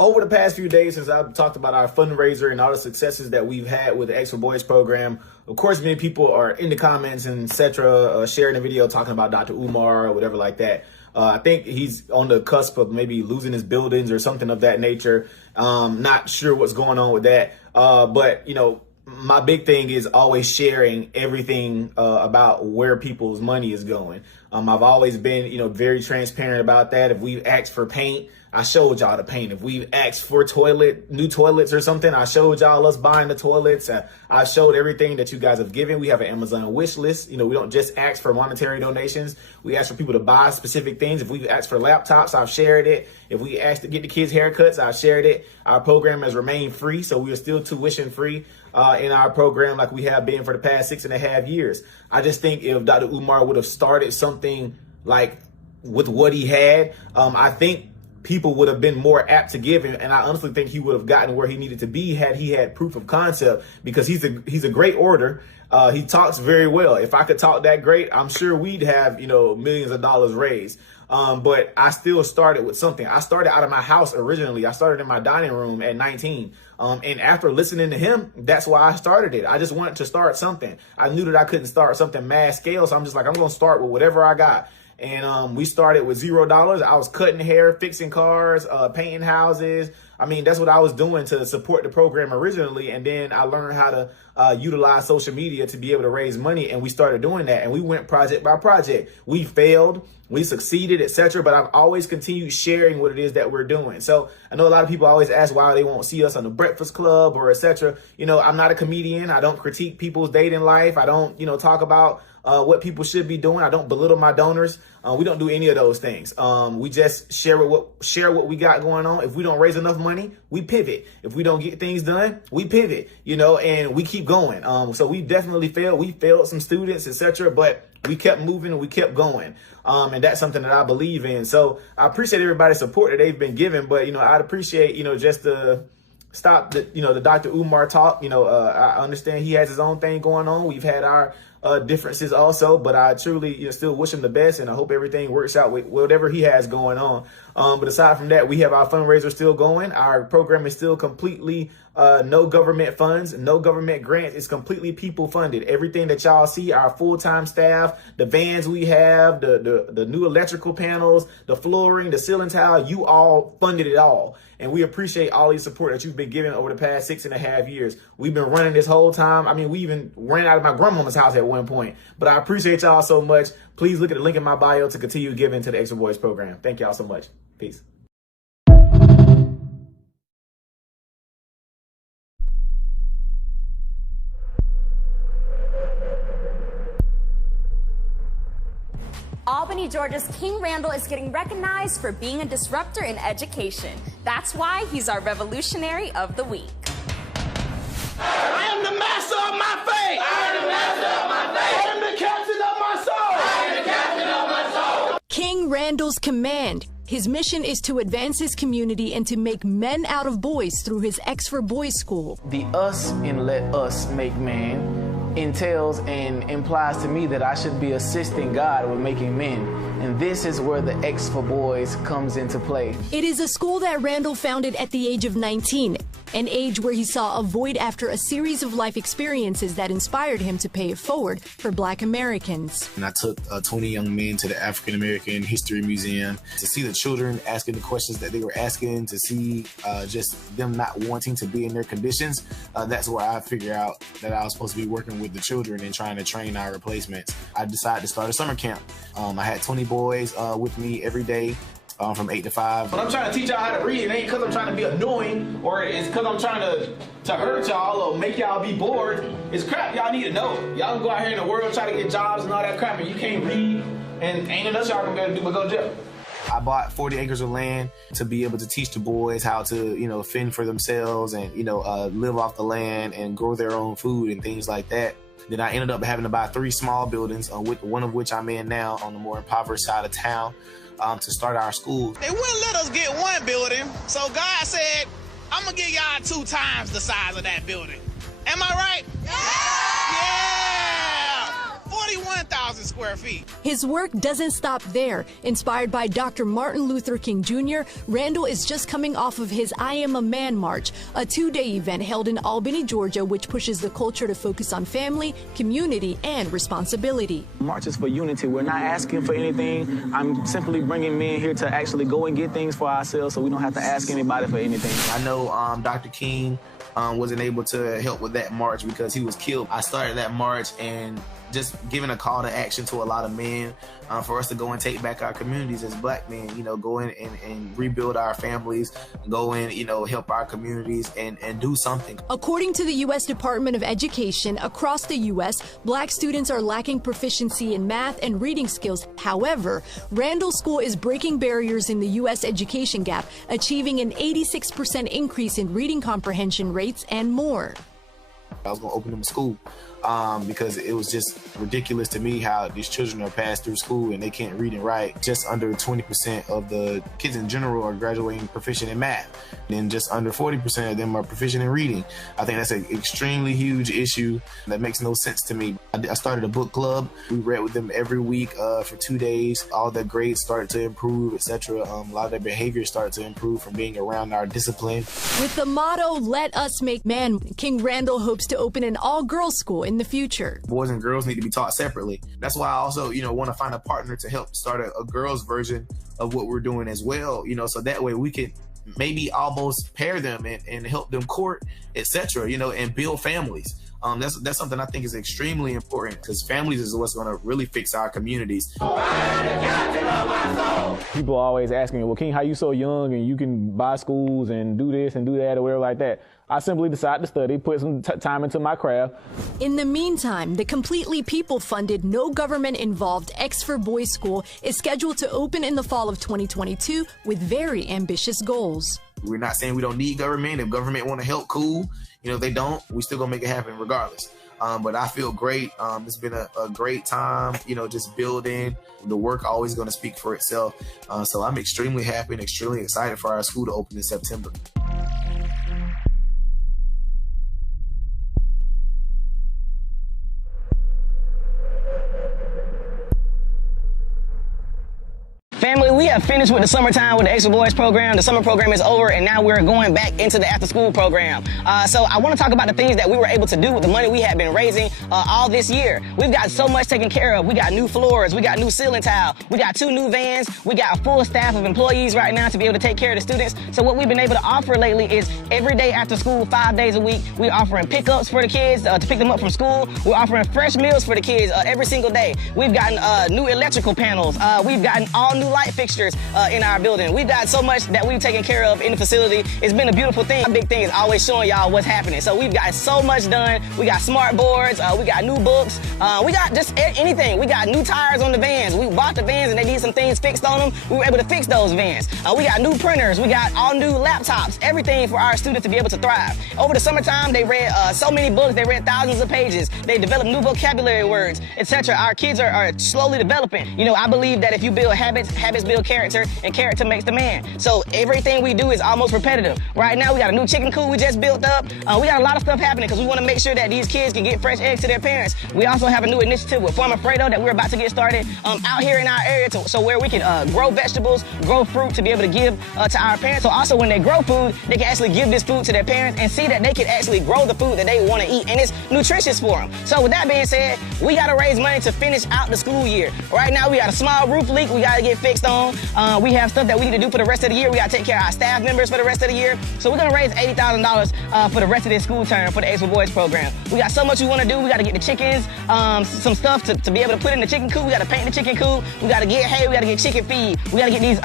Over the past few days, since I've talked about our fundraiser and all the successes that we've had with the X for Boys program, of course, many people are in the comments and etc. Sharing the video talking about Dr. Umar or whatever like that. I think he's on the cusp of maybe losing his buildings or something of that nature. Not sure what's going on with that. But, you know, my big thing is always sharing everything about where people's money is going. I've always been, you know, very transparent about that. If we've asked for paint, I showed y'all the paint. If we've asked for new toilets or something, I showed y'all us buying the toilets. I showed everything that you guys have given. We have an Amazon wish list. You know, we don't just ask for monetary donations. We ask for people to buy specific things. If we've asked for laptops, I've shared it. If we asked to get the kids haircuts, I've shared it. Our program has remained free, so we are still tuition free in our program like we have been for the past 6.5 years. I just think if Dr. Umar would have started something like with what he had, I think people would have been more apt to give him, and I honestly think he would have gotten where he needed to be had he had proof of concept, because he's a great orator. He talks very well. If I could talk that great, I'm sure we'd have, you know, millions of dollars raised. But I still started with something. I started out of my house originally. I started in my dining room at 19. And after listening to him, that's why I started it. I just wanted to start something. I knew that I couldn't start something mass scale, so I'm just like, I'm going to start with whatever I got. And we started with $0. I was cutting hair, fixing cars, painting houses. I mean, that's what I was doing to support the program originally. And then I learned how to utilize social media to be able to raise money. And we started doing that. And we went project by project. We failed, we succeeded, etc. But I've always continued sharing what it is that we're doing. So I know a lot of people always ask why they won't see us on the Breakfast Club or etc. You know, I'm not a comedian. I don't critique people's dating life. I don't, you know, talk about what people should be doing. I don't belittle my donors. We don't do any of those things. We just share what we got going on. If we don't raise enough money, we pivot. If we don't get things done, we pivot, you know, and we keep going. So we definitely failed. We failed some students, etc., but we kept moving and we kept going. And that's something that I believe in. So I appreciate everybody's support that they've been given, but, you know, I'd appreciate, you know, just the stop the, you know, the Dr. Umar talk. You know, I understand he has his own thing going on. We've had our differences also, but I truly, you know, still wish him the best, and I hope everything works out with whatever he has going on. But aside from that, we have our fundraiser still going. Our program is still completely no government funds, no government grants. It's completely people funded. Everything that y'all see, our full-time staff, the vans we have, the new electrical panels, the flooring, the ceiling tile, you all funded it all. And we appreciate all the support that you've been giving over the past 6.5 years. We've been running this whole time. I mean, we even ran out of my grandmama's house at one point. But I appreciate y'all so much. Please look at the link in my bio to continue giving to the X for Boys program. Thank y'all so much. Peace. Albany, Georgia's King Randall is getting recognized for being a disruptor in education. That's why he's our Revolutionary of the Week. I am the master of my fate. I am the master of my fate. I am the captain of my soul. I am the captain of my soul. King Randall's command. His mission is to advance his community and to make men out of boys through his X for Boys school. The us in let us make man entails and implies to me that I should be assisting God with making men. And this is where the X for Boys comes into play. It is a school that Randall founded at the age of 19, an age where he saw a void after a series of life experiences that inspired him to pay it forward for Black Americans. And I took 20 young men to the African American History Museum to see the children asking the questions that they were asking, to see just them not wanting to be in their conditions. That's where I figured out that I was supposed to be working with the children and trying to train our replacements. I decided to start a summer camp. I had 20 boys with me every day from 8 to 5. But I'm trying to teach y'all how to read. It ain't because I'm trying to be annoying, or it's because I'm trying to hurt y'all or make y'all be bored. It's crap y'all need to know. Y'all can go out here in the world, try to get jobs and all that crap, and you can't read, and ain't enough y'all gonna be able to do but go to jail. I bought 40 acres of land to be able to teach the boys how to, you know, fend for themselves and, you know, live off the land and grow their own food and things like that. Then I ended up having to buy 3 small buildings, one of which I'm in now on the more impoverished side of town, to start our school. They wouldn't let us get 1 building, so God said, I'm gonna give y'all 2 times the size of that building. Am I right? Yeah! 41,000 1,000 square feet. His work doesn't stop there. Inspired by Dr. Martin Luther King Jr., Randall is just coming off of his I Am a Man March, a 2-day event held in Albany, Georgia, which pushes the culture to focus on family, community, and responsibility. March is for unity. We're not asking for anything. I'm simply bringing men here to actually go and get things for ourselves so we don't have to ask anybody for anything. I know Dr. King wasn't able to help with that march because he was killed. I started that march and just giving a call to action to a lot of men for us to go and take back our communities as black men, go in and rebuild our families, go in, help our communities and do something. According to the U.S. Department of Education, across the U.S., black students are lacking proficiency in math and reading skills. However, Randall School is breaking barriers in the U.S. education gap, achieving an 86% increase in reading comprehension rates and more. I was going to open them a school because it was just ridiculous to me how these children are passed through school and they can't read and write. Just under 20% of the kids in general are graduating proficient in math. Then just under 40% of them are proficient in reading. I think that's an extremely huge issue that makes no sense to me. I started a book club. We read with them every week for 2 days. All their grades started to improve, etc. A lot of their behavior started to improve from being around our discipline. With the motto, "Let us make man," King Randall hopes to open an all-girls school in the future. Boys and girls need to be taught separately. That's why I also, want to find a partner to help start a girls version of what we're doing as well, so that way we can maybe almost pair them and help them court, etc., and build families. That's something I think is extremely important because families is what's going to really fix our communities. People are always asking me, well, King, how you so young and you can buy schools and do this and do that or whatever like that? I simply decided to study, put some time into my craft. In the meantime, the completely people-funded, no government-involved X for Boys School is scheduled to open in the fall of 2022 with very ambitious goals. We're not saying we don't need government. If government want to help, cool. If they don't, we still gonna make it happen regardless. But I feel great. It's been a great time, just building. The work always gonna speak for itself. So I'm extremely happy and extremely excited for our school to open in September. Family, we have finished with the summertime with the X for Boys program. The summer program is over, and now we're going back into the after-school program. So I want to talk about the things that we were able to do with the money we have been raising all this year. We've got so much taken care of. We got new floors. We got new ceiling tile. We got 2 new vans. We got a full staff of employees right now to be able to take care of the students. So what we've been able to offer lately is every day after school, 5 days a week, we're offering pickups for the kids to pick them up from school. We're offering fresh meals for the kids every single day. We've gotten new electrical panels. We've gotten all new light fixtures in our building. We've got so much that we've taken care of in the facility. It's been a beautiful thing. My big thing is always showing y'all what's happening. So we've got so much done. We got smart boards. We got new books. We got just anything. We got new tires on the vans. We bought the vans and they need some things fixed on them. We were able to fix those vans. We got new printers. We got all new laptops. Everything for our students to be able to thrive. Over the summertime, they read so many books. They read thousands of pages. They developed new vocabulary words, etc. Our kids are slowly developing. I believe that if you build habits build character, and character makes the man. So everything we do is almost repetitive. Right now, we got a new chicken coop we just built up. We got a lot of stuff happening because we want to make sure that these kids can get fresh eggs to their parents. We also have a new initiative with Farm Fredo that we're about to get started out here in our area, so where we can grow vegetables, grow fruit to be able to give to our parents. So also when they grow food, they can actually give this food to their parents and see that they can actually grow the food that they want to eat, and it's nutritious for them. So with that being said, we got to raise money to finish out the school year. Right now, we got a small roof leak we got to get fixed on. We have stuff that we need to do for the rest of the year. We got to take care of our staff members for the rest of the year. So we're going to raise $80,000 for the rest of this school term for the X for Boys program. We got so much we want to do. We got to get the chickens, some stuff to be able to put in the chicken coop. We got to paint the chicken coop. We got to get hay. We got to get chicken feed. We got to get these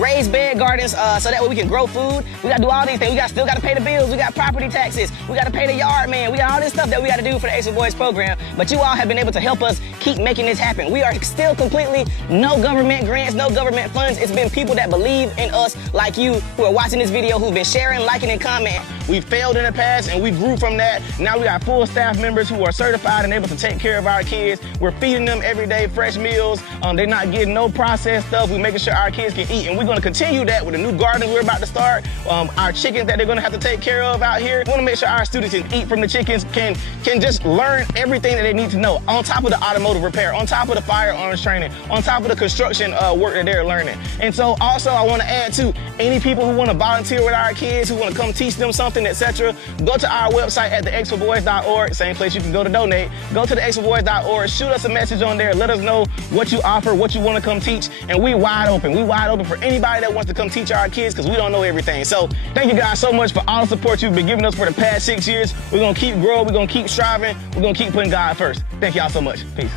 raised bed gardens so that way we can grow food. We got to do all these things. We still got to pay the bills. We got property taxes. We got to pay the yard man. We got all this stuff that we got to do for the X for Boys program. But you all have been able to help us keep making this happen. We are still completely no government grants, no no government funds. It's been people that believe in us like you who are watching this video, who've been sharing, liking, and commenting. We failed in the past and we grew from that. Now we got full staff members who are certified and able to take care of our kids. We're feeding them every day fresh meals. They're not getting no processed stuff. We're making sure our kids can eat, and we're gonna continue that with a new garden we're about to start. Our chickens that they're gonna have to take care of out here. We wanna make sure our students can eat from the chickens, can just learn everything that they need to know, on top of the automotive repair, on top of the firearms training, on top of the construction work that they're learning. And so also I wanna add to any people who wanna volunteer with our kids, who wanna come teach them something, etc. Go to our website at theexforboys.org, same place you can go to donate. Go to theexforboys.org, shoot us a message on there, let us know what you offer, what you wanna come teach, and we wide open. We wide open for anybody that wants to come teach our kids, because we don't know everything. So thank you guys so much for all the support you've been giving us for the past 6 years. We're gonna keep growing, we're gonna keep striving, we're gonna keep putting God first. Thank y'all so much. Peace.